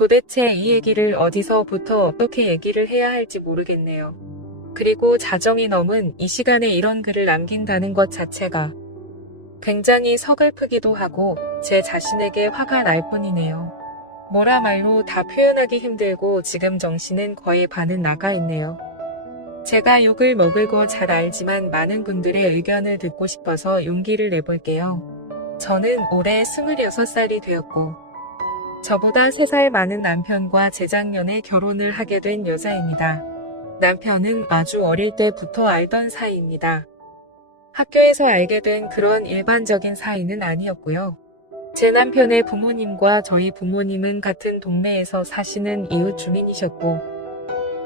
도대체 이 얘기를 어디서부터 어떻게 얘기를 해야 할지 모르겠네요. 그리고 자정이 넘은 이 시간에 이런 글을 남긴다는 것 자체가 굉장히 서글프기도 하고 제 자신에게 화가 날 뿐이네요. 뭐라 말로 다 표현하기 힘들고 지금 정신은 거의 반은 나가 있네요. 제가 욕을 먹을 거 잘 알지만 많은 분들의 의견을 듣고 싶어서 용기를 내볼게요. 저는 올해 26살이 되었고 저보다 3살 많은 남편과 재작년에 결혼을 하게 된 여자입니다. 남편은 아주 어릴 때부터 알던 사이입니다. 학교에서 알게 된 그런 일반적인 사이는 아니었고요. 제 남편의 부모님과 저희 부모님은 같은 동네에서 사시는 이웃 주민이셨고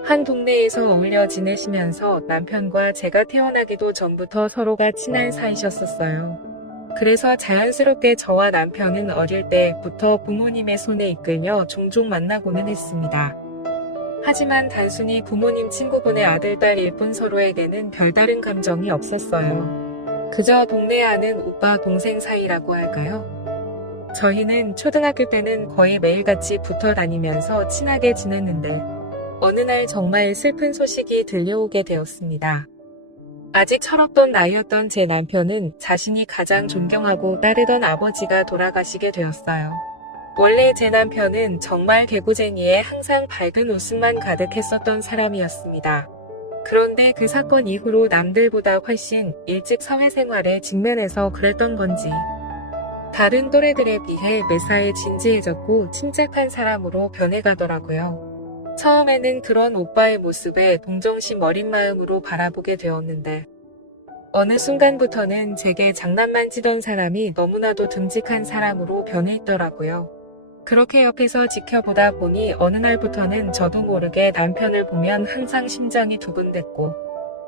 한 동네에서 어울려 지내시면서 남편과 제가 태어나기도 전부터 서로가 친한 사이셨었어요. 그래서 자연스럽게 저와 남편은 어릴 때부터 부모님의 손에 이끌려 종종 만나고는 했습니다. 하지만 단순히 부모님 친구분의 아들, 딸일 뿐 서로에게는 별다른 감정이 없었어요. 그저 동네에 아는 오빠, 동생 사이라고 할까요? 저희는 초등학교 때는 거의 매일같이 붙어 다니면서 친하게 지냈는데 어느 날 정말 슬픈 소식이 들려오게 되었습니다. 아직 철없던 나이였던 제 남편은 자신이 가장 존경하고 따르던 아버지가 돌아가시게 되었어요. 원래 제 남편은 정말 개구쟁이에 항상 밝은 웃음만 가득했었던 사람이었습니다. 그런데 그 사건 이후로 남들보다 훨씬 일찍 사회생활에 직면해서 그랬던 건지 다른 또래들에 비해 매사에 진지해졌고 침착한 사람으로 변해가더라고요. 처음에는 그런 오빠의 모습에 동정심 어린 마음으로 바라보게 되었는데 어느 순간부터는 제게 장난만 치던 사람이 너무나도 듬직한 사람으로 변해 있더라고요. 그렇게 옆에서 지켜보다 보니 어느 날부터는 저도 모르게 남편을 보면 항상 심장이 두근댔고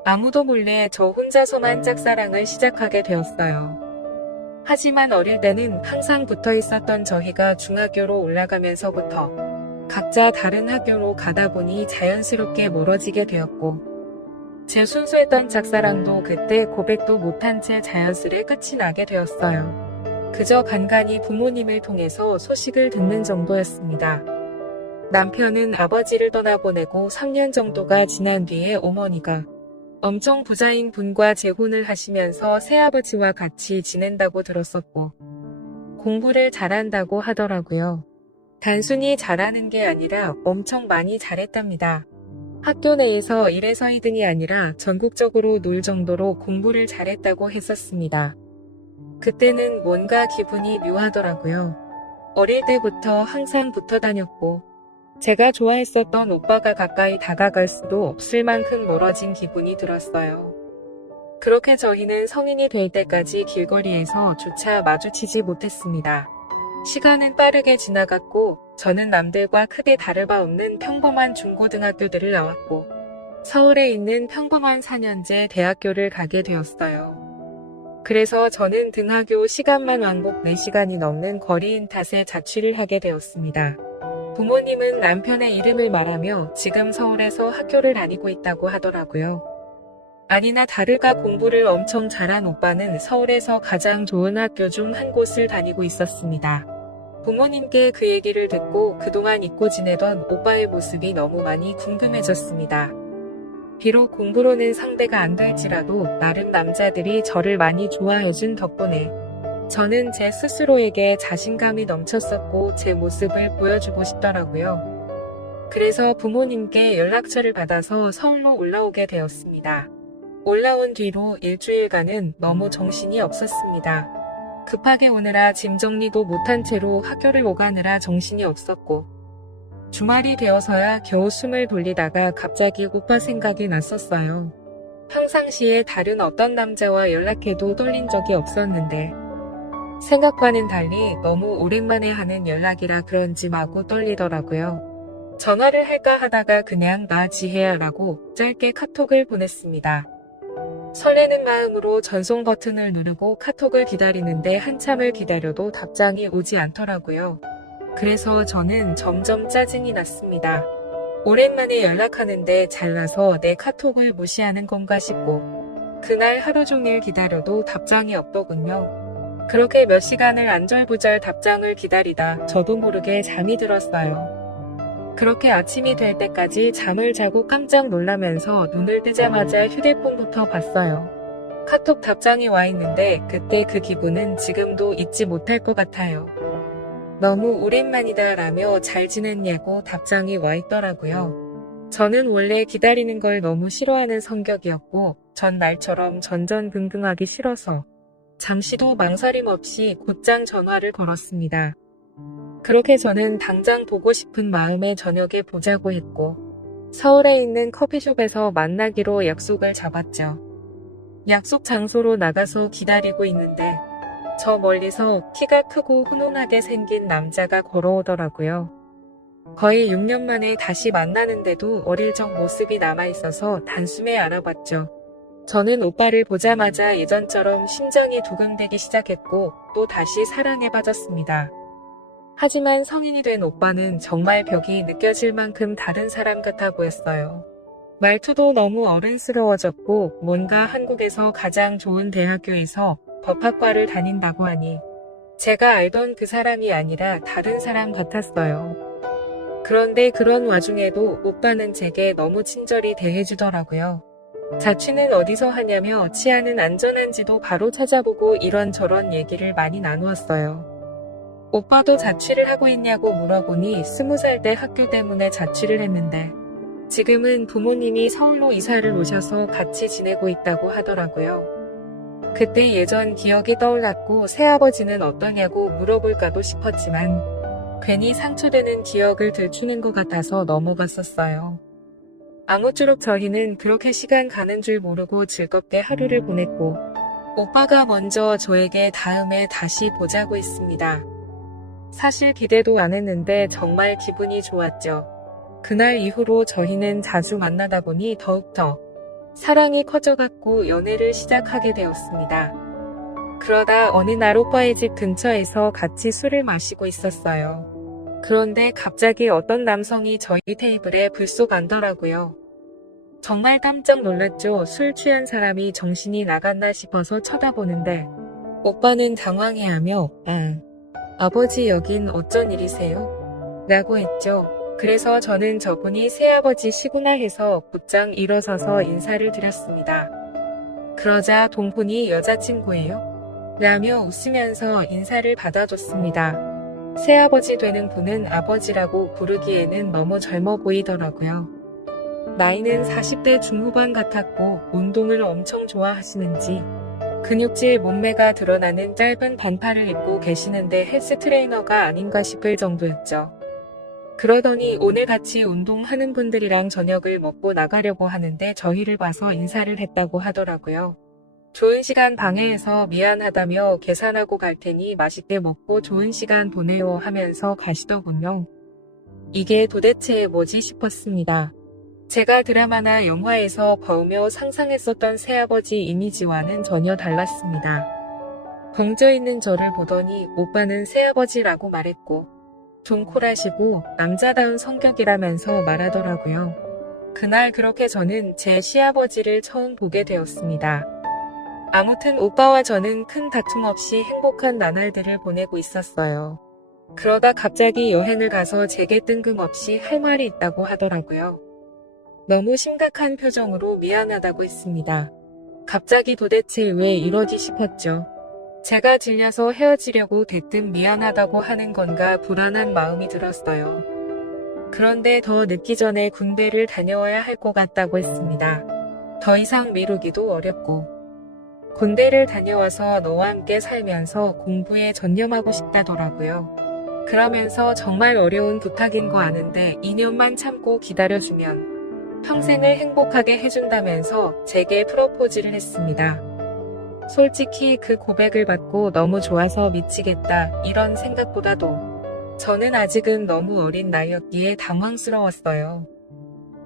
아무도 몰래 저 혼자서만 짝사랑을 시작하게 되었어요. 하지만 어릴 때는 항상 붙어 있었던 저희가 중학교로 올라가면서부터 각자 다른 학교로 가다 보니 자연스럽게 멀어지게 되었고 제 순수했던 짝사랑도 그때 고백도 못한 채 자연스레 끝이 나게 되었어요. 그저 간간히 부모님을 통해서 소식을 듣는 정도였습니다. 남편은 아버지를 떠나보내고 3년 정도가 지난 뒤에 어머니가 엄청 부자인 분과 재혼을 하시면서 새아버지와 같이 지낸다고 들었었고 공부를 잘한다고 하더라고요. 단순히 잘하는 게 아니라 엄청 많이 잘했답니다. 학교 내에서 1에서 2등이 아니라 전국적으로 놀 정도로 공부를 잘했다고 했었습니다. 그때는 뭔가 기분이 묘하더라고요. 어릴 때부터 항상 붙어 다녔고 제가 좋아했었던 오빠가 가까이 다가갈 수도 없을 만큼 멀어진 기분이 들었어요. 그렇게 저희는 성인이 될 때까지 길거리에서 조차 마주치지 못했습니다. 시간은 빠르게 지나갔고 저는 남들과 크게 다를 바 없는 평범한 중고등학교들을 나왔고 서울에 있는 평범한 4년제 대학교를 가게 되었어요. 그래서 저는 등하교 시간만 왕복 4시간이 넘는 거리인 탓에 자취를 하게 되었습니다. 부모님은 남편의 이름을 말하며 지금 서울에서 학교를 다니고 있다고 하더라고요. 아니나 다를까 공부를 엄청 잘한 오빠는 서울에서 가장 좋은 학교 중 한 곳을 다니고 있었습니다. 부모님께 그 얘기를 듣고 그동안 잊고 지내던 오빠의 모습이 너무 많이 궁금해졌습니다. 비록 공부로는 상대가 안 될지라도 나름 남자들이 저를 많이 좋아해준 덕분에 저는 제 스스로에게 자신감이 넘쳤었고 제 모습을 보여주고 싶더라고요. 그래서 부모님께 연락처를 받아서 서울로 올라오게 되었습니다. 올라온 뒤로 일주일간은 너무 정신이 없었습니다. 급하게 오느라 짐 정리도 못한 채로 학교를 오가느라 정신이 없었고 주말이 되어서야 겨우 숨을 돌리다가 갑자기 오빠 생각이 났었어요. 평상시에 다른 어떤 남자와 연락해도 떨린 적이 없었는데 생각과는 달리 너무 오랜만에 하는 연락이라 그런지 마구 떨리더라고요. 전화를 할까 하다가 그냥 나 지혜야 라고 짧게 카톡을 보냈습니다. 설레는 마음으로 전송 버튼을 누르고 카톡을 기다리는데 한참을 기다려도 답장이 오지 않더라고요. 그래서 저는 점점 짜증이 났습니다. 오랜만에 연락하는데 잘나서 내 카톡을 무시하는 건가 싶고 그날 하루 종일 기다려도 답장이 없더군요. 그렇게 몇 시간을 안절부절 답장을 기다리다 저도 모르게 잠이 들었어요. 그렇게 아침이 될 때까지 잠을 자고 깜짝 놀라면서 눈을 뜨자마자 휴대폰부터 봤어요. 카톡 답장이 와 있는데 그때 그 기분은 지금도 잊지 못할 것 같아요. 너무 오랜만이다 라며 잘 지냈냐고 답장이 와 있더라고요. 저는 원래 기다리는 걸 너무 싫어하는 성격이었고 전날처럼 전전긍긍하기 싫어서 잠시도 망설임 없이 곧장 전화를 걸었습니다. 그렇게 저는 당장 보고 싶은 마음에 저녁에 보자고 했고 서울에 있는 커피숍에서 만나기로 약속을 잡았죠. 약속 장소로 나가서 기다리고 있는데 저 멀리서 키가 크고 훈훈하게 생긴 남자가 걸어오더라고요. 거의 6년 만에 다시 만나는데도 어릴 적 모습이 남아있어서 단숨에 알아봤죠. 저는 오빠를 보자마자 예전처럼 심장이 두근대기 시작했고 또 다시 사랑에 빠졌습니다. 하지만 성인이 된 오빠는 정말 벽이 느껴질 만큼 다른 사람 같아 보였어요. 말투도 너무 어른스러워졌고 뭔가 한국에서 가장 좋은 대학교에서 법학과를 다닌다고 하니 제가 알던 그 사람이 아니라 다른 사람 같았어요. 그런데 그런 와중에도 오빠는 제게 너무 친절히 대해주더라고요. 자취는 어디서 하냐며 치안은 안전한지도 바로 찾아보고 이런저런 얘기를 많이 나누었어요. 오빠도 자취를 하고 있냐고 물어보니 20살 때 학교 때문에 자취를 했는데 지금은 부모님이 서울로 이사를 오셔서 같이 지내고 있다고 하더라고요. 그때 예전 기억이 떠올랐고 새아버지는 어떠냐고 물어볼까도 싶었지만 괜히 상처되는 기억을 들추는 것 같아서 넘어갔었어요. 아무쪼록 저희는 그렇게 시간 가는 줄 모르고 즐겁게 하루를 보냈고 오빠가 먼저 저에게 다음에 다시 보자고 했습니다. 사실 기대도 안 했는데 정말 기분이 좋았죠. 그날 이후로 저희는 자주 만나다 보니 더욱더 사랑이 커져갔고 연애를 시작하게 되었습니다. 그러다 어느 날 오빠의 집 근처에서 같이 술을 마시고 있었어요. 그런데 갑자기 어떤 남성이 저희 테이블에 불쑥 앉더라고요. 정말 깜짝 놀랐죠. 술 취한 사람이 정신이 나갔나 싶어서 쳐다보는데 오빠는 당황해하며 아버지 여긴 어쩐 일이세요? 라고 했죠. 그래서 저는 저분이 새아버지시구나 해서 곧장 일어서서 인사를 드렸습니다. 그러자 동분이 여자친구예요? 라며 웃으면서 인사를 받아줬습니다. 새아버지 되는 분은 아버지라고 부르기에는 너무 젊어 보이더라고요. 나이는 40대 중후반 같았고 운동을 엄청 좋아하시는지 근육질 몸매가 드러나는 짧은 반팔을 입고 계시는데 헬스 트레이너가 아닌가 싶을 정도였죠. 그러더니 오늘 같이 운동하는 분들이랑 저녁을 먹고 나가려고 하는데 저희를 봐서 인사를 했다고 하더라고요. 좋은 시간 방해해서 미안하다며 계산하고 갈 테니 맛있게 먹고 좋은 시간 보내요 하면서 가시더군요. 이게 도대체 뭐지 싶었습니다. 제가 드라마나 영화에서 보며 상상했었던 새아버지 이미지와는 전혀 달랐습니다. 벙쪄있는 저를 보더니 오빠는 새아버지라고 말했고 좀 콜하시고 남자다운 성격이라면서 말하더라고요. 그날 그렇게 저는 제 시아버지를 처음 보게 되었습니다. 아무튼 오빠와 저는 큰 다툼 없이 행복한 나날들을 보내고 있었어요. 그러다 갑자기 여행을 가서 제게 뜬금없이 할 말이 있다고 하더라고요. 너무 심각한 표정으로 미안하다고 했습니다. 갑자기 도대체 왜 이러지 싶었죠. 제가 질려서 헤어지려고 대뜸 미안하다고 하는 건가 불안한 마음이 들었어요. 그런데 더 늦기 전에 군대를 다녀와야 할 것 같다고 했습니다. 더 이상 미루기도 어렵고 군대를 다녀와서 너와 함께 살면서 공부에 전념하고 싶다더라고요. 그러면서 정말 어려운 부탁인 거 아는데 2년만 참고 기다려주면 평생을 행복하게 해준다면서 제게 프로포즈를 했습니다. 솔직히 그 고백을 받고 너무 좋아서 미치겠다 이런 생각보다도 저는 아직은 너무 어린 나이였기에 당황스러웠어요.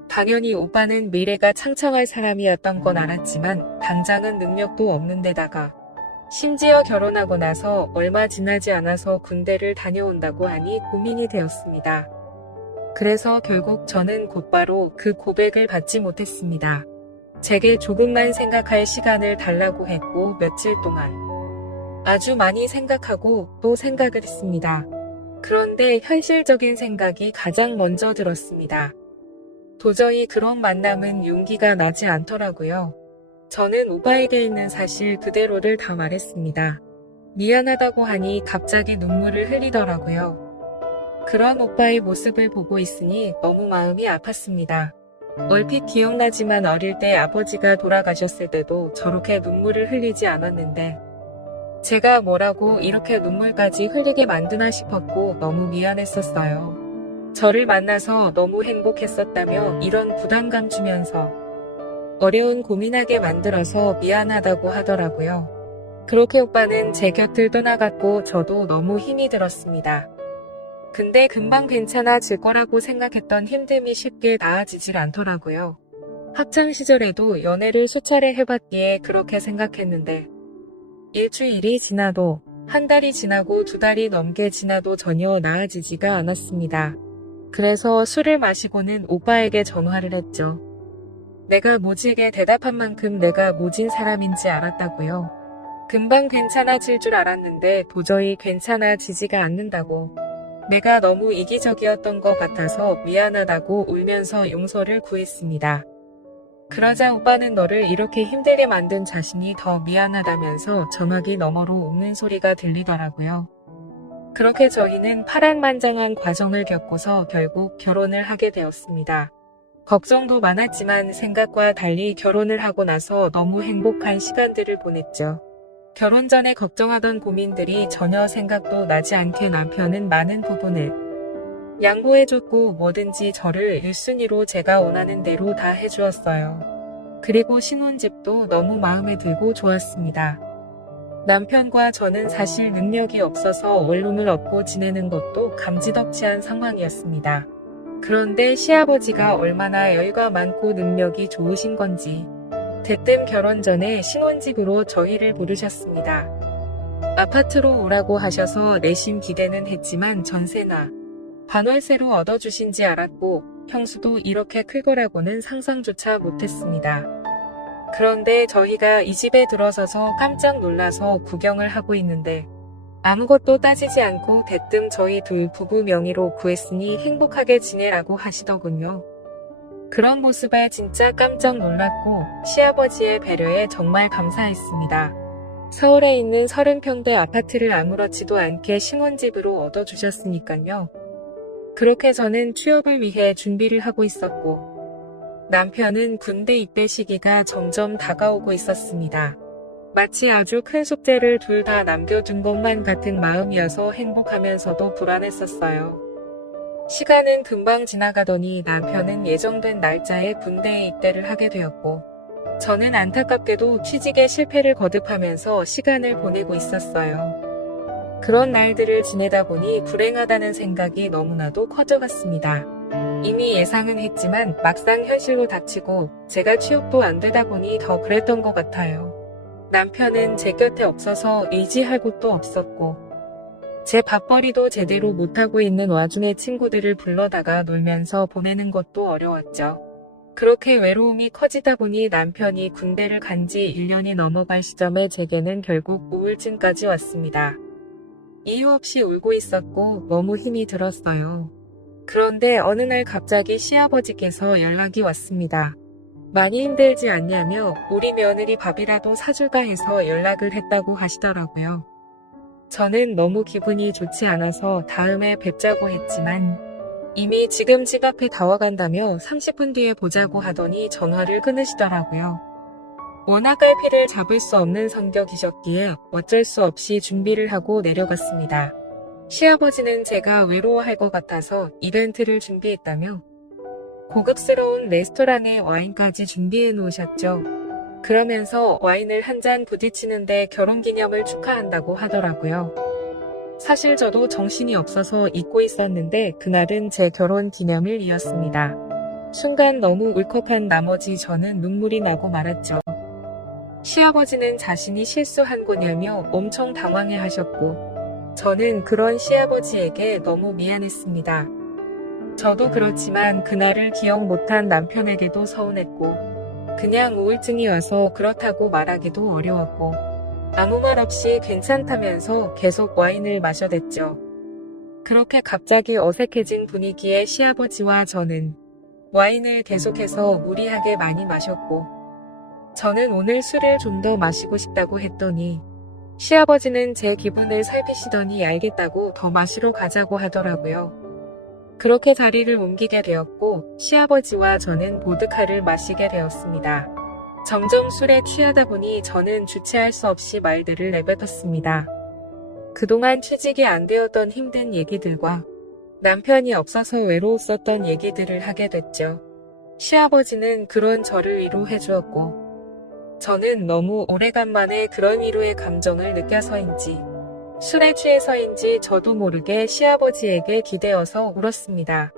당연히 오빠는 미래가 창창할 사람이었던 건 알았지만 당장은 능력도 없는 데다가 심지어 결혼하고 나서 얼마 지나지 않아서 군대를 다녀온다고 하니 고민이 되었습니다. 그래서 결국 저는 곧바로 그 고백을 받지 못했습니다. 제게 조금만 생각할 시간을 달라고 했고 며칠 동안 아주 많이 생각하고 또 생각을 했습니다. 그런데 현실적인 생각이 가장 먼저 들었습니다. 도저히 그런 만남은 용기가 나지 않더라고요. 저는 오빠에게 있는 사실 그대로를 다 말했습니다. 미안하다고 하니 갑자기 눈물을 흘리더라고요. 그런 오빠의 모습을 보고 있으니 너무 마음이 아팠습니다. 얼핏 기억나지만 어릴 때 아버지가 돌아가셨을 때도 저렇게 눈물을 흘리지 않았는데 제가 뭐라고 이렇게 눈물까지 흘리게 만드나 싶었고 너무 미안했었어요. 저를 만나서 너무 행복했었다며 이런 부담감 주면서 어려운 고민하게 만들어서 미안하다고 하더라고요. 그렇게 오빠는 제 곁을 떠나갔고 저도 너무 힘이 들었습니다. 근데 금방 괜찮아질 거라고 생각했던 힘듦이 쉽게 나아지질 않더라고요. 학창 시절에도 연애를 수차례 해봤기에 그렇게 생각했는데 일주일이 지나도 한 달이 지나고 두 달이 넘게 지나도 전혀 나아지지가 않았습니다. 그래서 술을 마시고는 오빠에게 전화를 했죠. 내가 모질게 대답한 만큼 내가 모진 사람인지 알았다고요. 금방 괜찮아질 줄 알았는데 도저히 괜찮아지지가 않는다고. 내가 너무 이기적이었던 것 같아서 미안하다고 울면서 용서를 구했습니다. 그러자 오빠는 너를 이렇게 힘들게 만든 자신이 더 미안하다면서 전화기 너머로 웃는 소리가 들리더라고요. 그렇게 저희는 파란만장한 과정을 겪고서 결국 결혼을 하게 되었습니다. 걱정도 많았지만 생각과 달리 결혼을 하고 나서 너무 행복한 시간들을 보냈죠. 결혼 전에 걱정하던 고민들이 전혀 생각도 나지 않게 남편은 많은 부분을 양보해줬고 뭐든지 저를 1순위로 제가 원하는 대로 다 해주었어요. 그리고 신혼집도 너무 마음에 들고 좋았습니다. 남편과 저는 사실 능력이 없어서 원룸을 얻고 지내는 것도 감지덕지한 상황이었습니다. 그런데 시아버지가 얼마나 여유가 많고 능력이 좋으신 건지 대뜸 결혼 전에 신혼집으로 저희를 부르셨습니다. 아파트로 오라고 하셔서 내심 기대는 했지만 전세나 반월세로 얻어주신지 알았고 형수도 이렇게 클 거라고는 상상조차 못했습니다. 그런데 저희가 이 집에 들어서서 깜짝 놀라서 구경을 하고 있는데 아무것도 따지지 않고 대뜸 저희 둘 부부 명의로 구했으니 행복하게 지내라고 하시더군요. 그런 모습에 진짜 깜짝 놀랐고 시아버지의 배려에 정말 감사했습니다. 서울에 있는 30평대 아파트를 아무렇지도 않게 신혼집으로 얻어주셨으니까요. 그렇게 저는 취업을 위해 준비를 하고 있었고 남편은 군대 입대 시기가 점점 다가오고 있었습니다. 마치 아주 큰 숙제를 둘 다 남겨둔 것만 같은 마음이어서 행복하면서도 불안했었어요. 시간은 금방 지나가더니 남편은 예정된 날짜에 군대에 입대를 하게 되었고 저는 안타깝게도 취직에 실패를 거듭하면서 시간을 보내고 있었어요. 그런 날들을 지내다 보니 불행하다는 생각이 너무나도 커져갔습니다. 이미 예상은 했지만 막상 현실로 닥치고 제가 취업도 안 되다 보니 더 그랬던 것 같아요. 남편은 제 곁에 없어서 의지할 곳도 없었고 제 밥벌이도 제대로 못하고 있는 와중에 친구들을 불러다가 놀면서 보내는 것도 어려웠죠. 그렇게 외로움이 커지다 보니 남편이 군대를 간 지 1년이 넘어갈 시점에 제게는 결국 우울증까지 왔습니다. 이유 없이 울고 있었고 너무 힘이 들었어요. 그런데 어느 날 갑자기 시아버지께서 연락이 왔습니다. 많이 힘들지 않냐며 우리 며느리 밥이라도 사줄까 해서 연락을 했다고 하시더라고요. 저는 너무 기분이 좋지 않아서 다음에 뵙자고 했지만 이미 지금 집 앞에 다 와간다며 30분 뒤에 보자고 하더니 전화를 끊으시더라고요. 워낙 갈피를 잡을 수 없는 성격이셨기에 어쩔 수 없이 준비를 하고 내려갔습니다. 시아버지는 제가 외로워할 것 같아서 이벤트를 준비했다며 고급스러운 레스토랑에 와인까지 준비해 놓으셨죠. 그러면서 와인을 한 잔 부딪히는데 결혼기념을 축하한다고 하더라고요. 사실 저도 정신이 없어서 잊고 있었는데 그날은 제 결혼기념일이었습니다. 순간 너무 울컥한 나머지 저는 눈물이 나고 말았죠. 시아버지는 자신이 실수한 거냐며 엄청 당황해 하셨고 저는 그런 시아버지에게 너무 미안했습니다. 저도 그렇지만 그날을 기억 못한 남편에게도 서운했고 그냥 우울증이 와서 그렇다고 말하기도 어려웠고 아무 말 없이 괜찮다면서 계속 와인을 마셔댔죠. 그렇게 갑자기 어색해진 분위기에 시아버지와 저는 와인을 계속해서 무리하게 많이 마셨고, 저는 오늘 술을 좀 더 마시고 싶다고 했더니 시아버지는 제 기분을 살피시더니 알겠다고 더 마시러 가자고 하더라고요. 그렇게 자리를 옮기게 되었고 시아버지와 저는 보드카를 마시게 되었습니다. 점점 술에 취하다 보니 저는 주체할 수 없이 말들을 내뱉었습니다. 그동안 취직이 안 되었던 힘든 얘기들과 남편이 없어서 외로웠었던 얘기들을 하게 됐죠. 시아버지는 그런 저를 위로해 주었고 저는 너무 오래간만에 그런 위로의 감정을 느껴서인지 술에 취해서인지 저도 모르게 시아버지에게 기대어서 울었습니다.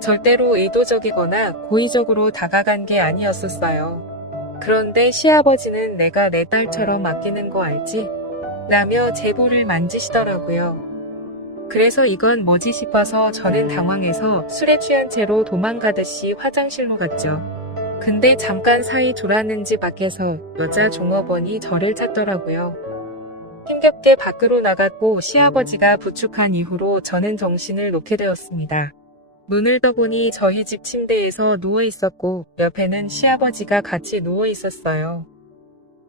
절대로 의도적이거나 고의적으로 다가간 게 아니었었어요. 그런데 시아버지는 내가 내 딸처럼 아끼는 거 알지? 라며 제 볼을 만지시더라고요. 그래서 이건 뭐지 싶어서 저는 당황해서 술에 취한 채로 도망가듯이 화장실로 갔죠. 근데 잠깐 사이 돌았는지 밖에서 여자 종업원이 저를 찾더라고요. 힘겹게 밖으로 나갔고 시아버지가 부축한 이후로 저는 정신을 놓게 되었습니다. 눈을 떠보니 저희 집 침대에서 누워 있었고 옆에는 시아버지가 같이 누워 있었어요.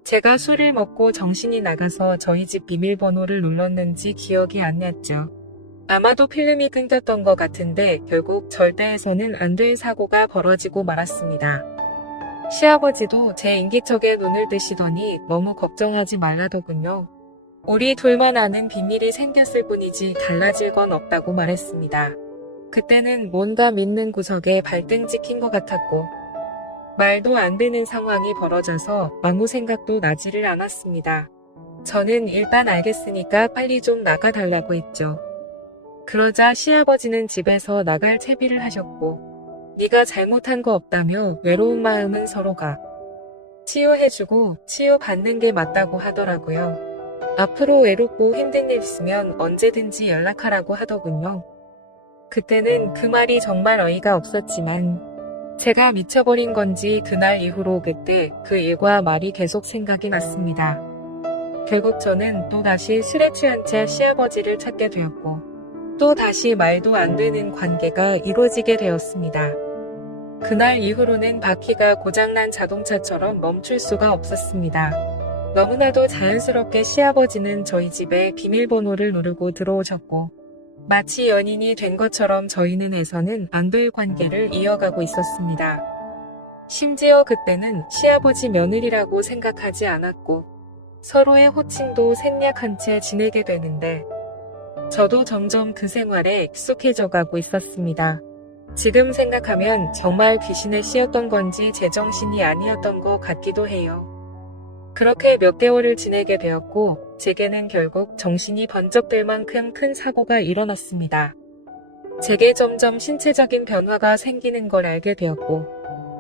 제가 술을 먹고 정신이 나가서 저희 집 비밀번호를 눌렀는지 기억이 안 났죠. 아마도 필름이 끊겼던 것 같은데 결국 절대해서는 안 될 사고가 벌어지고 말았습니다. 시아버지도 제 인기척에 눈을 뜨시더니 너무 걱정하지 말라더군요. 우리 둘만 아는 비밀이 생겼을 뿐이지 달라질 건 없다고 말했습니다. 그때는 뭔가 믿는 구석에 발등 찍힌 것 같았고 말도 안 되는 상황이 벌어져서 아무 생각도 나지를 않았습니다. 저는 일단 알겠으니까 빨리 좀 나가달라고 했죠. 그러자 시아버지는 집에서 나갈 채비를 하셨고 네가 잘못한 거 없다며 외로운 마음은 서로가 치유해주고 치유받는 게 맞다고 하더라고요. 앞으로 외롭고 힘든 일 있으면 언제든지 연락하라고 하더군요. 그때는 그 말이 정말 어이가 없었지만 제가 미쳐버린 건지 그날 이후로 그때 그 일과 말이 계속 생각이 났습니다. 결국 저는 또다시 술에 취한 채 시아버지를 찾게 되었고 또다시 말도 안 되는 관계가 이루어지게 되었습니다. 그날 이후로는 바퀴가 고장난 자동차처럼 멈출 수가 없었습니다. 너무나도 자연스럽게 시아버지는 저희 집에 비밀번호를 누르고 들어오셨고 마치 연인이 된 것처럼 저희는 해서는 안 될 관계를 이어가고 있었습니다. 심지어 그때는 시아버지 며느리라고 생각하지 않았고 서로의 호칭도 생략한 채 지내게 되는데 저도 점점 그 생활에 익숙해져 가고 있었습니다. 지금 생각하면 정말 귀신에 씌었던 건지 제정신이 아니었던 것 같기도 해요. 그렇게 몇 개월을 지내게 되었고 제게는 결국 정신이 번쩍 들 만큼 큰 사고가 일어났습니다. 제게 점점 신체적인 변화가 생기는 걸 알게 되었고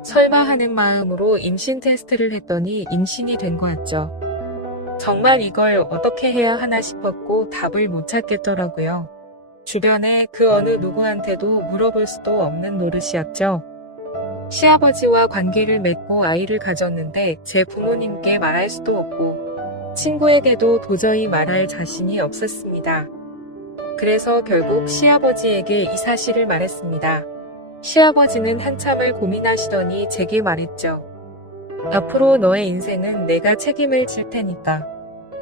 설마 하는 마음으로 임신 테스트를 했더니 임신이 된 거였죠. 정말 이걸 어떻게 해야 하나 싶었고 답을 못 찾겠더라고요. 주변에 그 어느 누구한테도 물어볼 수도 없는 노릇이었죠. 시아버지와 관계를 맺고 아이를 가졌는데 제 부모님께 말할 수도 없고 친구에게도 도저히 말할 자신이 없었습니다. 그래서 결국 시아버지에게 이 사실을 말했습니다. 시아버지는 한참을 고민하시더니 제게 말했죠. 앞으로 너의 인생은 내가 책임을 질 테니까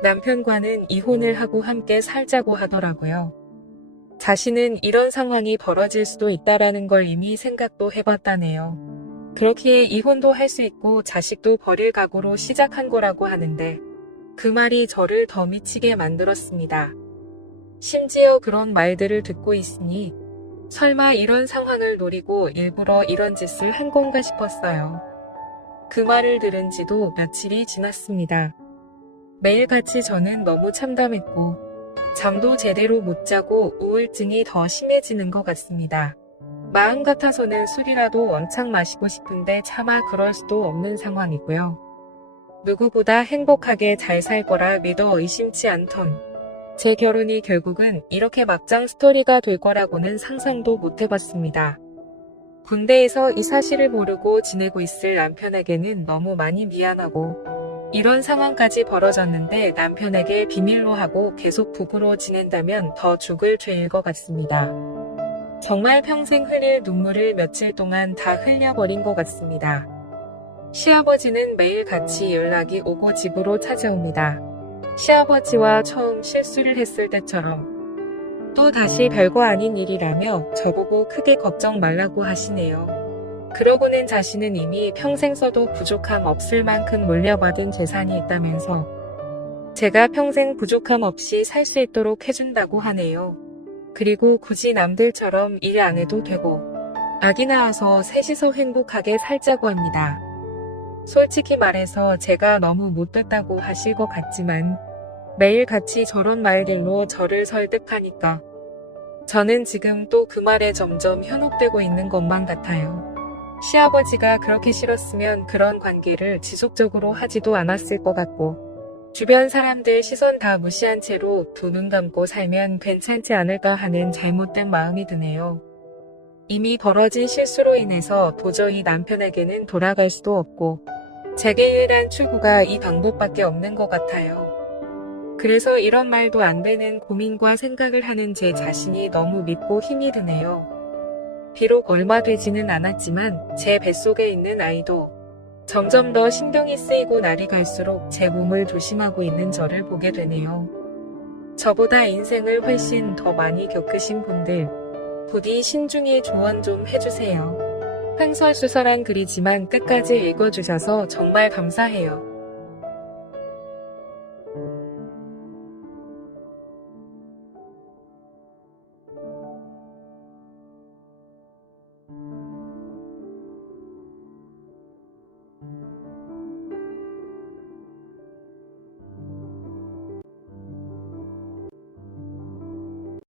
남편과는 이혼을 하고 함께 살자고 하더라고요. 자신은 이런 상황이 벌어질 수도 있다라는 걸 이미 생각도 해봤다네요. 그렇기에 이혼도 할 수 있고 자식도 버릴 각오로 시작한 거라고 하는데 그 말이 저를 더 미치게 만들었습니다. 심지어 그런 말들을 듣고 있으니 설마 이런 상황을 노리고 일부러 이런 짓을 한 건가 싶었어요. 그 말을 들은 지도 며칠이 지났습니다. 매일같이 저는 너무 참담했고 잠도 제대로 못 자고 우울증이 더 심해지는 것 같습니다. 마음 같아서는 술이라도 원창 마시고 싶은데 차마 그럴 수도 없는 상황이고요. 누구보다 행복하게 잘 살 거라 믿어 의심치 않던 제 결혼이 결국은 이렇게 막장 스토리가 될 거라고는 상상도 못 해봤습니다. 군대에서 이 사실을 모르고 지내고 있을 남편에게는 너무 많이 미안하고 이런 상황까지 벌어졌는데 남편에게 비밀로 하고 계속 부부로 지낸다면 더 죽을 죄일 것 같습니다. 정말 평생 흘릴 눈물을 며칠 동안 다 흘려버린 것 같습니다. 시아버지는 매일 같이 연락이 오고 집으로 찾아옵니다. 시아버지와 처음 실수를 했을 때처럼 또 다시 별거 아닌 일이라며 저보고 크게 걱정 말라고 하시네요. 그러고는 자신은 이미 평생 써도 부족함 없을 만큼 물려받은 재산이 있다면서 제가 평생 부족함 없이 살 수 있도록 해준다고 하네요. 그리고 굳이 남들처럼 일 안 해도 되고 아기 낳아서 셋이서 행복하게 살자고 합니다. 솔직히 말해서 제가 너무 못됐다고 하실 것 같지만 매일 같이 저런 말들로 저를 설득하니까 저는 지금 또 그 말에 점점 현혹되고 있는 것만 같아요. 시아버지가 그렇게 싫었으면 그런 관계를 지속적으로 하지도 않았을 것 같고 주변 사람들 시선 다 무시한 채로 두 눈 감고 살면 괜찮지 않을까 하는 잘못된 마음이 드네요. 이미 벌어진 실수로 인해서 도저히 남편에게는 돌아갈 수도 없고 제게 유일한 출구가 이 방법밖에 없는 것 같아요. 그래서 이런 말도 안 되는 고민과 생각을 하는 제 자신이 너무 밉고 힘이 드네요. 비록 얼마 되지는 않았지만 제 뱃속에 있는 아이도 점점 더 신경이 쓰이고 날이 갈수록 제 몸을 조심하고 있는 저를 보게 되네요. 저보다 인생을 훨씬 더 많이 겪으신 분들, 부디 신중히 조언 좀 해주세요. 횡설수설한 글이지만 끝까지 읽어주셔서 정말 감사해요.